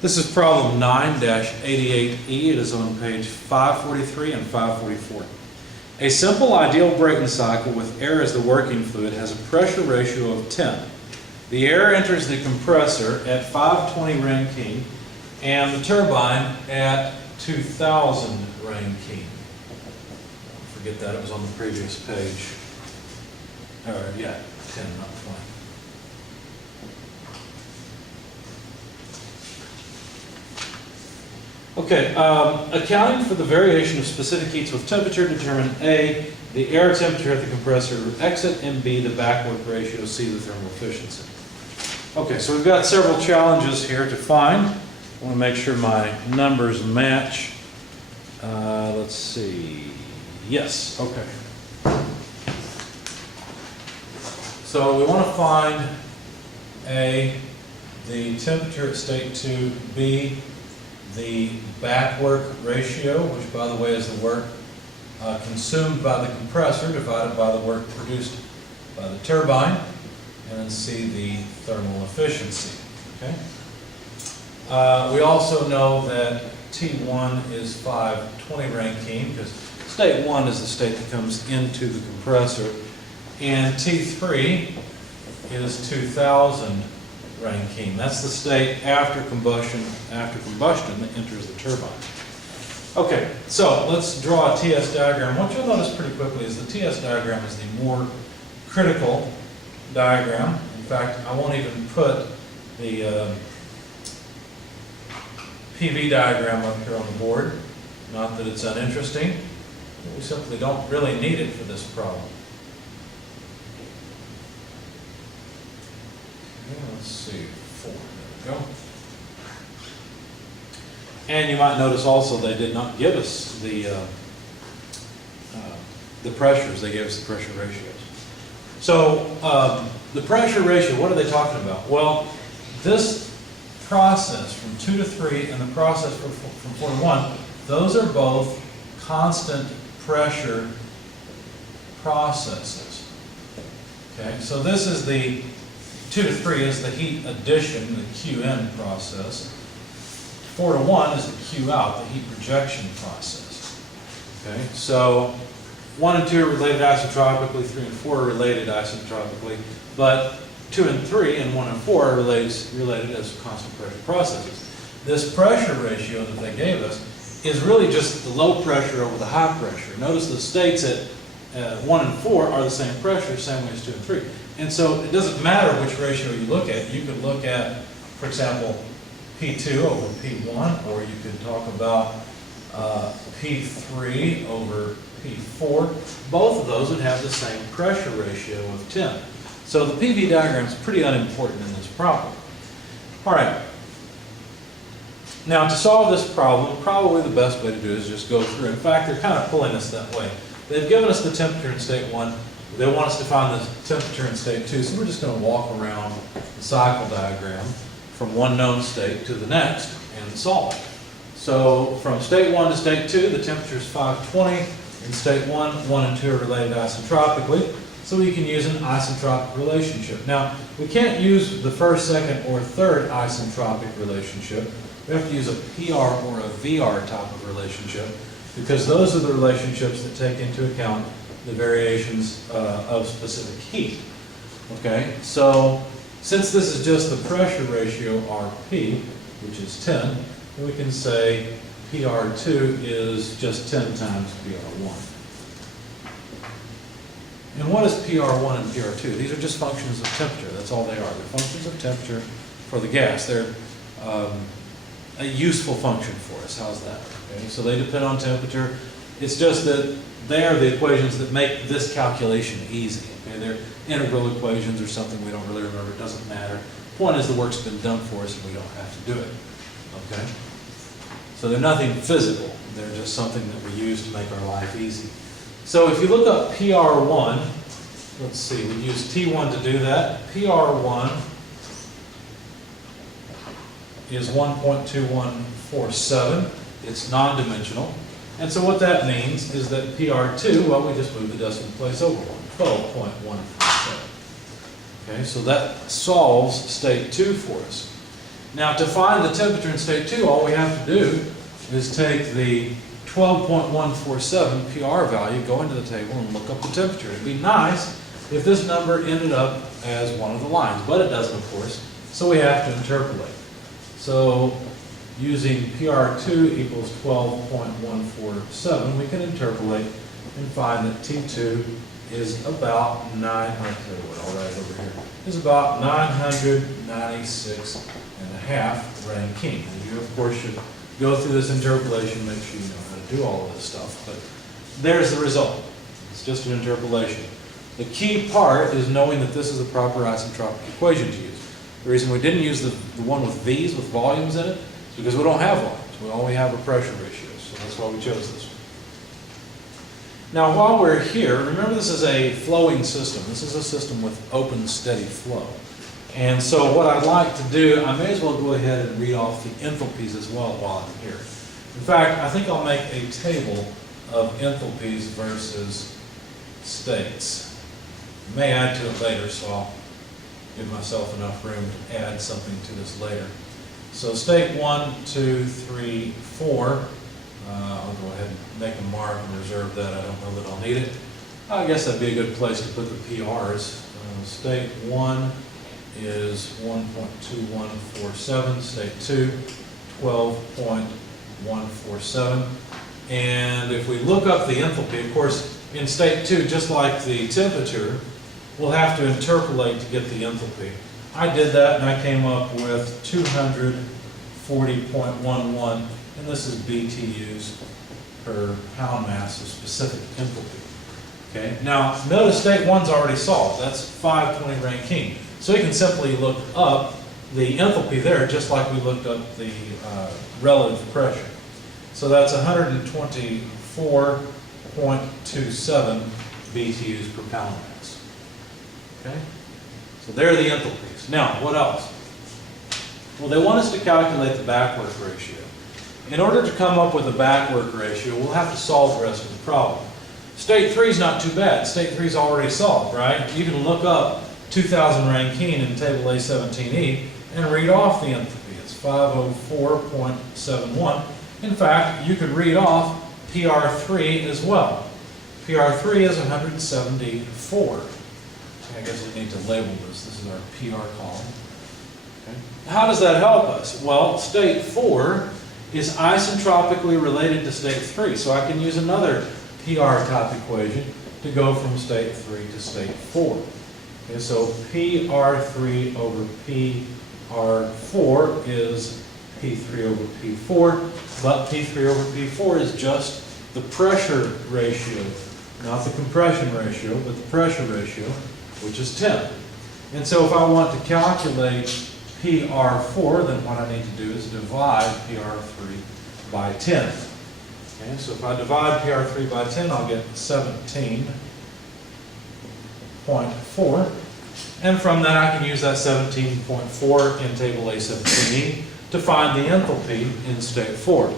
This is problem 9-88E. It is on page 543 and 544. A simple ideal Brayton cycle with air as the working fluid has a pressure ratio of 10. The air enters the compressor at 520 Rankine and the turbine at 2000 Rankine. Forget that, it was on the previous page. Yeah, 10, not 20. Okay, accounting for the variation of specific heats with temperature, determine A, the air temperature at the compressor exit, and B, the backwork ratio, C, the thermal efficiency. Okay, so we've got several challenges here to find. I want to make sure my numbers match. Let's see. Yes, okay. So we want to find A, the temperature at state 2, B, the backwork ratio, which by the way is the work consumed by the compressor divided by the work produced by the turbine, and then C, the thermal efficiency. Okay. We also know that T1 is 520 Rankine, because state 1 is the state that comes into the compressor, and T3 is 2000 Rankine. That's the state after combustion that enters the turbine. Okay, so let's draw a TS diagram. What you'll notice pretty quickly is the TS diagram is the more critical diagram. In fact, I won't even put the PV diagram up here on the board. Not that it's uninteresting. We simply don't really need it for this problem. Let's see, 4, there we go. And you might notice also they did not give us the pressures, they gave us the pressure ratios. So the pressure ratio, what are they talking about? Well, this process from 2 to 3 and the process from 4 to 1, those are both constant pressure processes. Okay, so this is the 2 to 3 is the heat addition, the QN process. 4 to 1 is the Q out, the heat rejection process. Okay, so 1 and 2 are related isotropically, 3 and 4 are related isotropically, but 2 and 3 and 1 and 4 are related as constant pressure processes. This pressure ratio that they gave us is really just the low pressure over the high pressure. Notice the states at 1 and 4 are the same pressure, same way as 2 and 3. And so it doesn't matter which ratio you look at. You could look at, for example, P2 over P1, or you could talk about P3 over P4. Both of those would have the same pressure ratio of 10. So the PV diagram is pretty unimportant in this problem. All right. Now to solve this problem, probably the best way to do it is just go through. In fact, they're kind of pulling us that way. They've given us the temperature in state 1. They want us to find the temperature in state 2, so we're just going to walk around the cycle diagram from one known state to the next and solve it. So from state 1 to state 2, the temperature is 520. In state 1, 1 and 2 are related isotropically, so we can use an isentropic relationship. Now, we can't use the first, second, or third isentropic relationship. We have to use a PR or a VR type of relationship, because those are the relationships that take into account the variations of specific heat. Okay, so since this is just the pressure ratio RP, which is 10, then we can say PR2 is just 10 times PR1. And what is PR1 and PR2? These are just functions of temperature. That's all they are. They're functions of temperature for the gas. They're a useful function for us. How's that? Okay, so they depend on temperature. It's just that they are the equations that make this calculation easy. Okay, they're integral equations or something we don't really remember. It doesn't matter. The point is the work's been done for us and we don't have to do it. Okay? So they're nothing physical. They're just something that we use to make our life easy. So if you look up PR1, let's see, we use T1 to do that. PR1 is 1.2147. It's non-dimensional. And so what that means is that PR2, well, we just move the decimal place over 12.147. Okay, so that solves state 2 for us. Now, to find the temperature in state 2, all we have to do is take the 12.147 PR value, go into the table, and look up the temperature. It'd be nice if this number ended up as one of the lines, but it doesn't, of course, so we have to interpolate. So, using PR2 equals 12.147, we can interpolate and find that T2 is about I'll tell you what, I'll write it over here, is about 996 and a half Rankine. And you, of course, should go through this interpolation, make sure you know how to do all of this stuff, but there's the result. It's just an interpolation. The key part is knowing that this is the proper isentropic equation to use. The reason we didn't use the one with V's, with volumes in it, is because we don't have volumes. We only have a pressure ratio, so that's why we chose this one. Now, while we're here, remember this is a flowing system. This is a system with open, steady flow. And so what I'd like to do, I may as well go ahead and read off the enthalpies as well while I'm here. In fact, I think I'll make a table of enthalpies versus states. I may add to it later, so I'll give myself enough room to add something to this later. So state 1, 2, 3, 4. I'll go ahead and make a mark and reserve that. I don't know that I'll need it. I guess that'd be a good place to put the PRs. State 1 is 1.2147. State 2, 12.147. And if we look up the enthalpy, of course, in state 2, just like the temperature, we'll have to interpolate to get the enthalpy. I did that and I came up with 240.11, and this is BTUs per pound mass of specific enthalpy. Okay, now notice state 1's already solved. That's 520 Rankine. So we can simply look up the enthalpy there just like we looked up the relative pressure. So that's 124.27 BTUs per pound mass. Okay? So there are the enthalpies. Now, what else? Well, they want us to calculate the backwork ratio. In order to come up with a backwork ratio, we'll have to solve the rest of the problem. State 3 is not too bad. State 3 is already solved, right? You can look up 2000 Rankine in table A17E and read off the enthalpy. It's 504.71. In fact, you could read off PR3 as well. PR3 is 174. I guess we need to label this. This is our PR column. Okay. How does that help us? Well, state 4 is isentropically related to state 3, so I can use another PR type equation to go from state 3 to state 4. Okay, so PR3 over PR4 is P3 over P4, but P3 over P4 is just the pressure ratio, not the compression ratio, but the pressure ratio, which is 10. And so if I want to calculate PR4, then what I need to do is divide PR3 by 10. Okay, so if I divide PR3 by 10, I'll get 17.4. And from that, I can use that 17.4 in table A17E to find the enthalpy in state 4.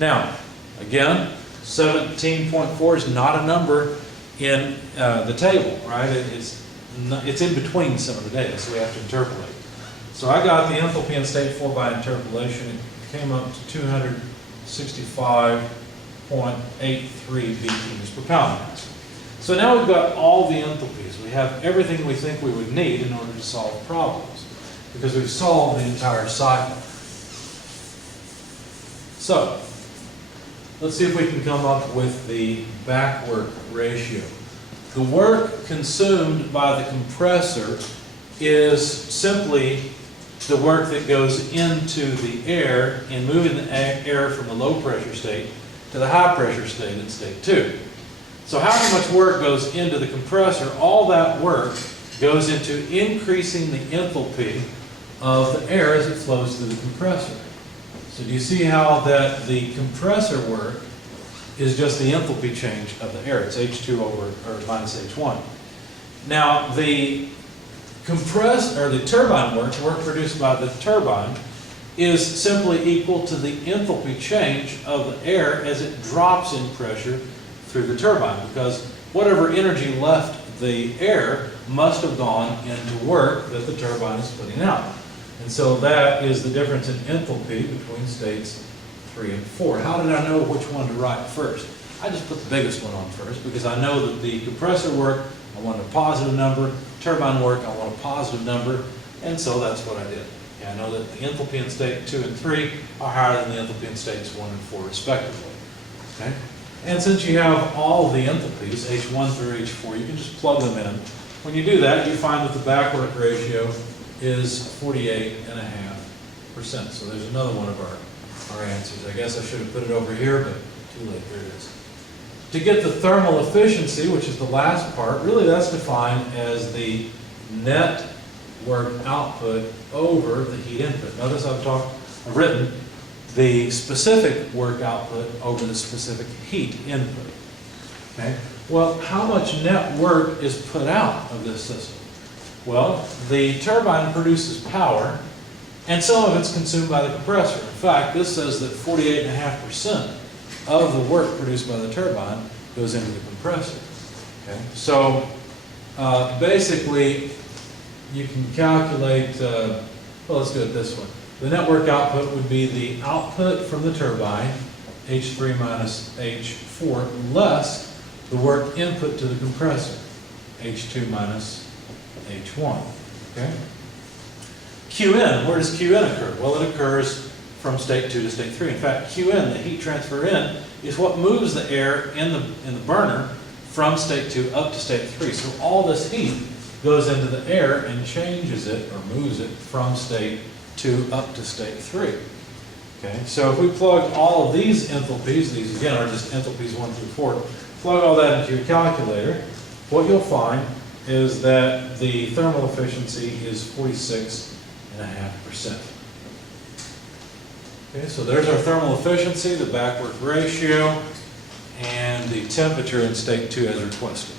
Now, again, 17.4 is not a number in the table, right? It's in between some of the data, so we have to interpolate. So I got the enthalpy in state 4 by interpolation. It came up to 265.83 BTUs per pound mass. So now we've got all the enthalpies. We have everything we think we would need in order to solve problems, because we've solved the entire cycle. So, let's see if we can come up with the backwork ratio. The work consumed by the compressor is simply the work that goes into the air in moving the air from the low pressure state to the high pressure state in state 2. So however much work goes into the compressor, all that work goes into increasing the enthalpy of the air as it flows through the compressor. So do you see how that the compressor work is just the enthalpy change of the air? It's H2 over, or minus H1. Now the the turbine work produced by the turbine, is simply equal to the enthalpy change of the air as it drops in pressure through the turbine, because whatever energy left the air must have gone into work that the turbine is putting out. And so that is the difference in enthalpy between states 3 and 4. How did I know which one to write first? I just put the biggest one on first because I know that the compressor work, I want a positive number, turbine work, I want a positive number, and so that's what I did. I know that the enthalpy in state 2 and 3 are higher than the enthalpy in states 1 and 4 respectively. Okay? And since you have all the enthalpies, H1 through H4, you can just plug them in. When you do that, you find that the back work ratio is 48.5%. So there's another one of our answers. I guess I should have put it over here, but too late, there it is. To get the thermal efficiency, which is the last part, really that's defined as the net work output over the heat input. Notice I've written the specific work output over the specific heat input. Okay? Well, how much net work is put out of this system? Well, the turbine produces power, and some of it's consumed by the compressor. In fact, this says that 48.5% of the work produced by the turbine goes into the compressor. Okay? So, basically, you can calculate, well, let's do it this way. The network output would be the output from the turbine, H3 minus H4, less the work input to the compressor, H2 minus H1. Okay? Qin, where does Qin occur? Well, it occurs from state 2 to state 3. In fact, Qin, the heat transfer in, is what moves the air in the burner from state 2 up to state 3. So all this heat goes into the air and changes it or moves it from state 2 up to state 3. Okay, so if we plug all of these enthalpies, these again are just enthalpies 1 through 4, plug all that into your calculator, what you'll find is that the thermal efficiency is 46.5%. Okay, so there's our thermal efficiency, the back work ratio, and the temperature in state 2 as requested.